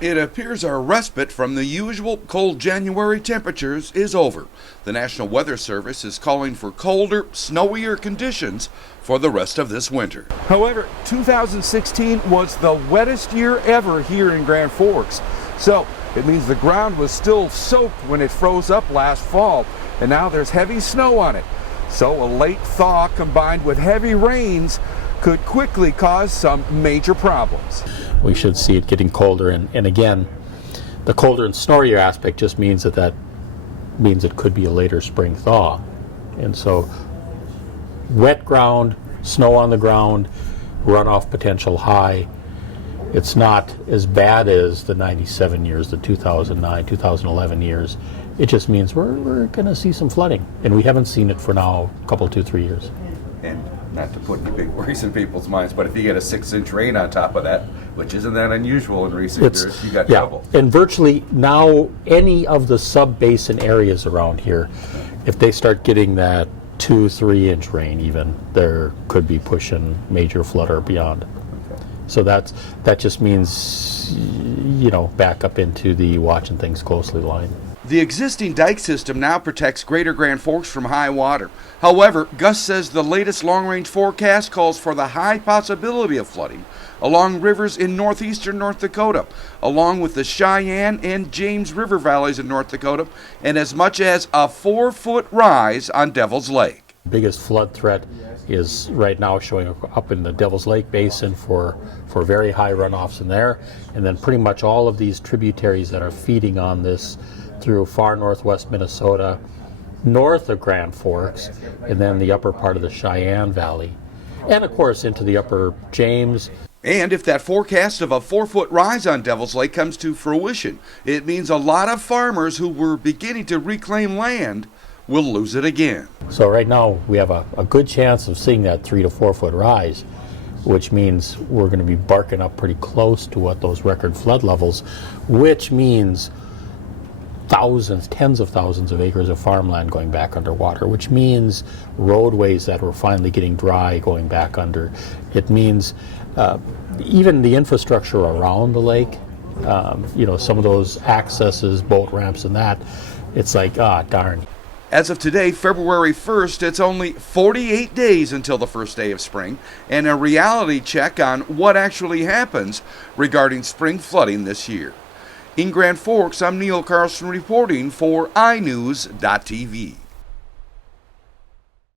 It appears our respite from the usual cold January temperatures is over. The National Weather Service is calling for colder, snowier conditions for the rest of this winter. However, 2016 was the wettest year ever here in Grand Forks. So it means the ground was still soaked when it froze up last fall, and now there's heavy snow on it. So a late thaw combined with heavy rains could quickly cause some major problems. We should see it getting colder, and again, the colder and snowier aspect just means that means it could be a later spring thaw. And so wet ground, snow on the ground, runoff potential high. It's not as bad as the 97 years, the 2009, 2011 years. It just means we're going to see some flooding, and we haven't seen it for now a couple, 2-3 years. And not to put any big worries in people's minds, but if you get a 6-inch rain on top of that, which isn't that unusual in recent years, you got trouble. And virtually now any of the sub-basin areas around here, if they start getting that 2-3 inch rain even, there could be pushing major flood or beyond. Okay. So that just means, back up into the watching things closely line. The existing dike system now protects Greater Grand Forks from high water. However, Gus says the latest long-range forecast calls for the high possibility of flooding along rivers in northeastern North Dakota, along with the Cheyenne and James River valleys in North Dakota, and as much as a 4-foot rise on Devils Lake. Biggest flood threat is right now showing up in the Devils Lake Basin for very high runoffs in there, and then pretty much all of these tributaries that are feeding on this through far northwest Minnesota, north of Grand Forks, and then the upper part of the Cheyenne Valley, and of course into the upper James. And if that forecast of a 4-foot rise on Devils Lake comes to fruition, it means a lot of farmers who were beginning to reclaim land will lose it again. So right now we have a good chance of seeing that 3 to 4 foot rise, which means we're going to be barking up pretty close to what those record flood levels, which means thousands, tens of thousands of acres of farmland going back underwater, which means roadways that were finally getting dry going back under. It means even the infrastructure around the lake, some of those accesses, boat ramps and that, it's like, darn. As of today, February 1st, it's only 48 days until the first day of spring, and a reality check on what actually happens regarding spring flooding this year. In Grand Forks, I'm Neil Carlson reporting for iNewZ.TV.